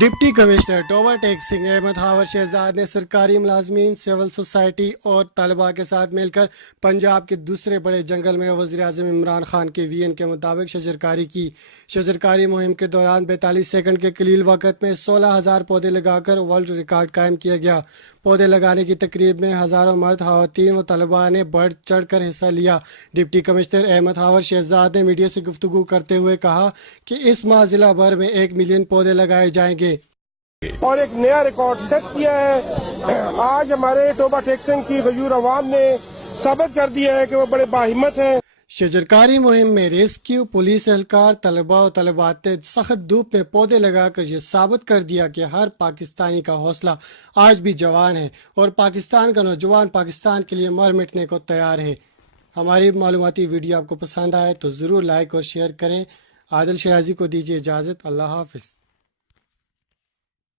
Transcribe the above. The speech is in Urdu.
ڈپٹی کمشنر ٹوبہ ٹیک سنگھ احمد ہاور شہزاد نے سرکاری ملازمین، سول سوسائٹی اور طلباء کے ساتھ مل کر پنجاب کے دوسرے بڑے جنگل میں وزیر اعظم عمران خان کے ویژن کے مطابق شجرکاری کی۔ شجرکاری مہم کے دوران 42 سیکنڈ کے قلیل وقت میں 16,000 پودے لگا کر ورلڈ ریکارڈ قائم کیا گیا۔ پودے لگانے کی تقریب میں ہزاروں مرد، خواتین و طلباء نے بڑھ چڑھ کر حصہ لیا۔ ڈپٹی کمشنر احمد ہاور شہزاد نے میڈیا سے گفتگو کرتے ہوئے کہا کہ اس ماہ ضلع بھر میں 1 ملین پودے لگائے جائیں گے اور ایک نیا ریکارڈ سیٹ کیا ہے۔ آج ہمارے ٹوبہ ٹیک سنگھ کی غیور عوام نے ثابت کر دیا ہے کہ وہ بڑے باہمت ہیں۔ شجرکاری مہم میں ریسکیو پولیس اہلکار، طلباء و طالبات نے سخت دھوپ میں پودے لگا کر یہ ثابت کر دیا کہ ہر پاکستانی کا حوصلہ آج بھی جوان ہے اور پاکستان کا نوجوان پاکستان کے لیے مر مٹنے کو تیار ہے۔ ہماری معلوماتی ویڈیو آپ کو پسند آئے تو ضرور لائک اور شیئر کریں۔ عادل شیرازی کو دیجیے اجازت۔ اللہ حافظ۔